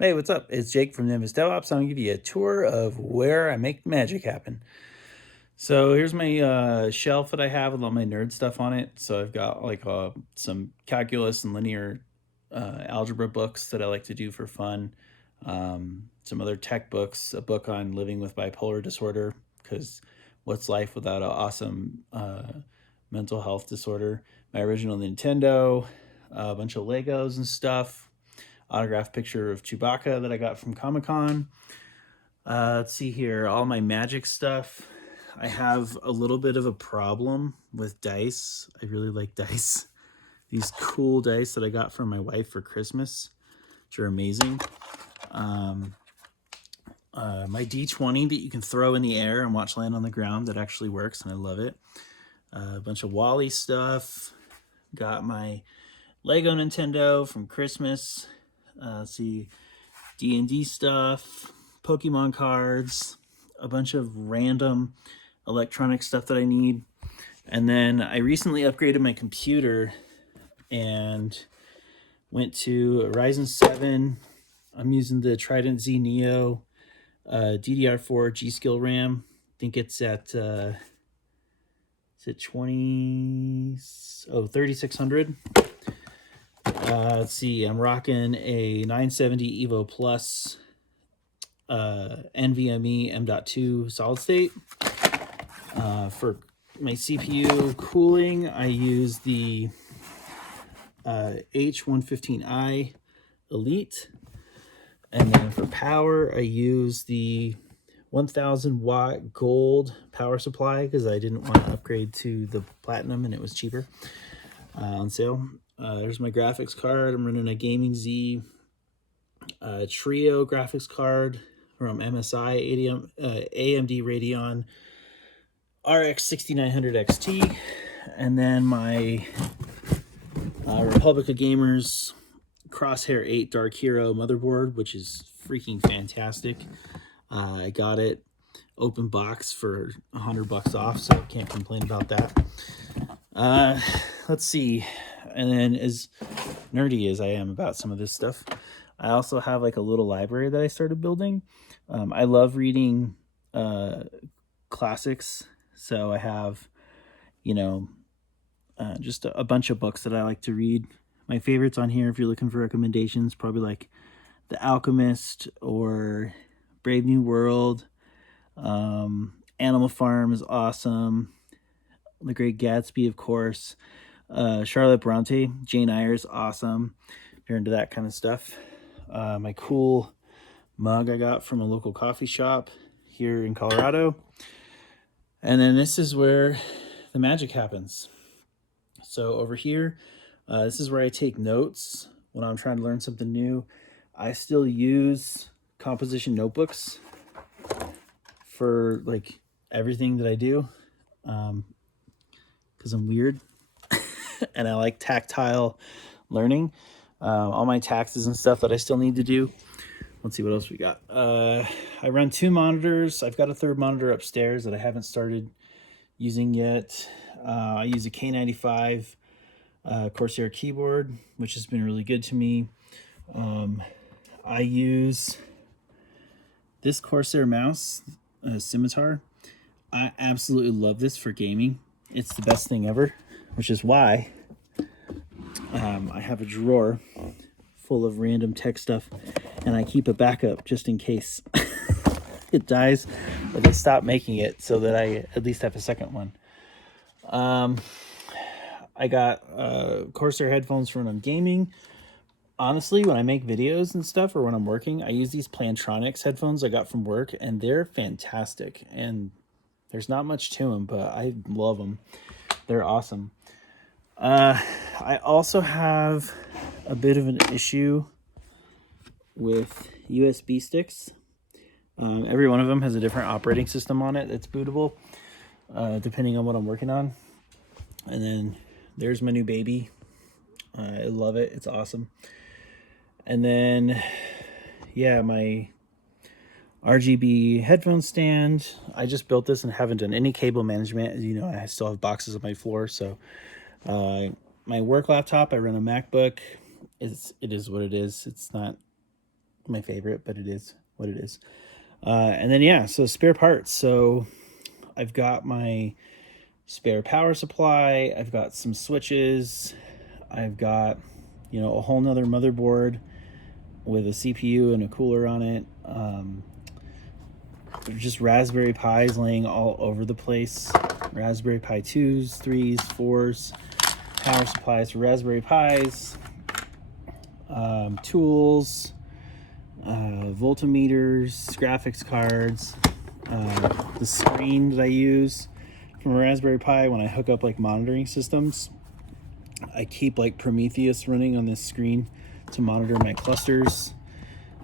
Hey, what's up? It's Jake from Nimbus DevOps. I'm going to give you a tour of where I make magic happen. So here's my shelf that I have with all my nerd stuff on it. So I've got like some calculus and linear algebra books that I like to do for fun. Some other tech books, a book on living with bipolar disorder, because what's life without an awesome mental health disorder? My original Nintendo, a bunch of Legos and stuff, autographed picture of Chewbacca that I got from Comic Con. Let's see here, all my magic stuff. I have a little bit of a problem with dice. I really like dice. These cool dice that I got from my wife for Christmas, which are amazing. My D20 that you can throw in the air and watch land on the ground, that actually works, and I love it. A bunch of Wally stuff. Got my Lego Nintendo from Christmas. Let's see, D&D stuff, Pokemon cards, a bunch of random electronic stuff that I need. And then I recently upgraded my computer and went to a Ryzen 7. I'm using the Trident Z Neo DDR4 G-Skill RAM. I think it's at is it 3600. Let's see, I'm rocking a 970 Evo Plus NVMe M.2 solid state. For my CPU cooling, I use the H115i Elite. And then for power, I use the 1000 watt gold power supply because I didn't want to upgrade to the platinum and it was cheaper on sale. There's my graphics card. I'm running a Gaming Z Trio graphics card from MSI AMD Radeon RX 6900 XT. And then my Republic of Gamers Crosshair 8 Dark Hero motherboard, which is freaking fantastic. I got it open box for $100 off, so I can't complain about that. Let's see. And then, as nerdy as I am about some of this stuff, I also have like a little library that I started building. I love reading classics, so I have, just a bunch of books that I like to read. My favorites on here, if you're looking for recommendations, probably like The Alchemist or Brave New World. Animal Farm is awesome. The Great Gatsby, of course. Charlotte Bronte, Jane Eyre is awesome. If you're into that kind of stuff. My cool mug I got from a local coffee shop here in Colorado. And then this is where the magic happens. So over here, this is where I take notes when I'm trying to learn something new. I still use composition notebooks for like everything that I do because I'm weird and I like tactile learning. All my taxes and stuff that I still need to do. Let's see what else we got. I run 2 monitors. I've got a 3rd monitor upstairs that I haven't started using yet. I use a K95 Corsair keyboard, which has been really good to me. I use this Corsair mouse, Scimitar. I absolutely love this for gaming. It's the best thing ever, which is why I have a drawer full of random tech stuff, and I keep a backup just in case it dies or they stop making it, so that I at least have a second one. I got Corsair headphones for when I'm gaming. Honestly, when I make videos and stuff or when I'm working, I use these Plantronics headphones I got from work, and they're fantastic. And there's not much to them, but I love them. They're awesome. I also have a bit of an issue with USB sticks. Every one of them has a different operating system on it that's bootable, depending on what I'm working on. And then there's my new baby. I love it. It's awesome. And then, yeah, my RGB headphone stand. I just built this and haven't done any cable management. As you know, I still have boxes on my floor. So my work laptop, I run a MacBook. It is what it is. It's not my favorite, but it is what it is. And then, yeah, so spare parts. So I've got my spare power supply. I've got some switches. I've got, a whole nother motherboard with a CPU and a cooler on it. Just Raspberry Pis laying all over the place. Raspberry Pi 2s, 3s, 4s, power supplies for Raspberry Pis, tools, voltmeters, graphics cards, the screen that I use from a Raspberry Pi when I hook up like monitoring systems. I keep like Prometheus running on this screen to monitor my clusters.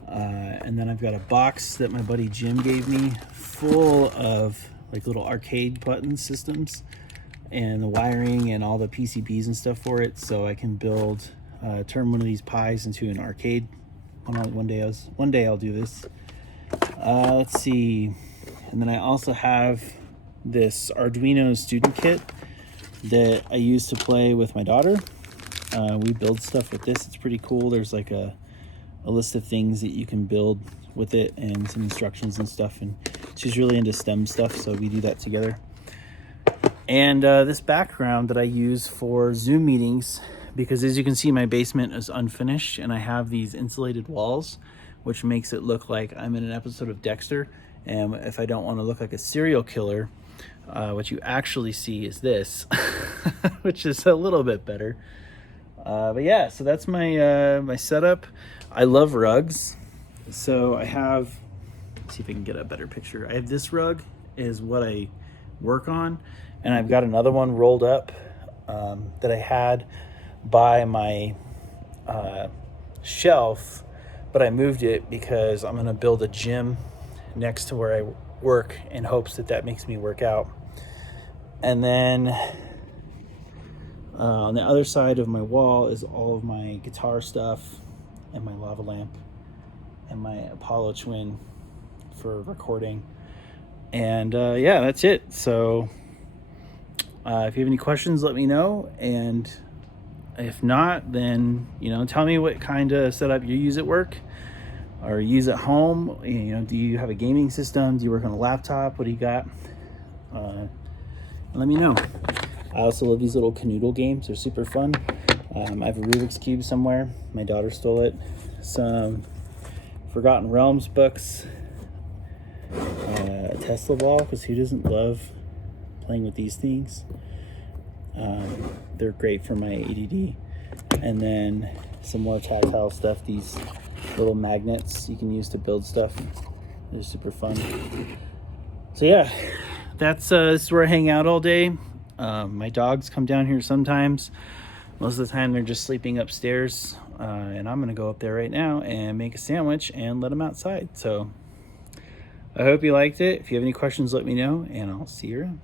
And then I've got a box that my buddy Jim gave me full of like little arcade button systems and the wiring and all the PCBs and stuff for it, so I can turn one of these Pis into an arcade. One day I'll do this. Let's see. And then I also have this Arduino student kit that I use to play with my daughter. We build stuff with this. It's pretty cool. There's like a list of things that you can build with it and some instructions and stuff, and she's really into STEM stuff, so we do that together. And this background that I use for Zoom meetings, because as you can see, my basement is unfinished and I have these insulated walls, which makes it look like I'm in an episode of Dexter. And if I don't want to look like a serial killer, what you actually see is this, which is a little bit better. But yeah, so that's my setup. I love rugs. So I have, let's see if I can get a better picture. I have this rug is what I work on, and I've got another one rolled up that I had by my shelf, but I moved it because I'm gonna build a gym next to where I work in hopes that makes me work out. And then on the other side of my wall is all of my guitar stuff and my lava lamp and my Apollo Twin for recording. And yeah, that's it. So if you have any questions, let me know. And if not, then, tell me what kind of setup you use at work or use at home. Do you have a gaming system? Do you work on a laptop? What do you got? Let me know. I also love these little canoodle games. They're super fun. I have a Rubik's Cube somewhere. My daughter stole it. Some Forgotten Realms books. A Tesla ball, because who doesn't love playing with these things? They're great for my ADD. And then some more tactile stuff. These little magnets you can use to build stuff. They're super fun. So yeah, this is where I hang out all day. My dogs come down here sometimes. Most of the time they're just sleeping upstairs, and I'm gonna go up there right now and make a sandwich and let them outside. So I hope you liked it. If you have any questions, let me know, and I'll see you around.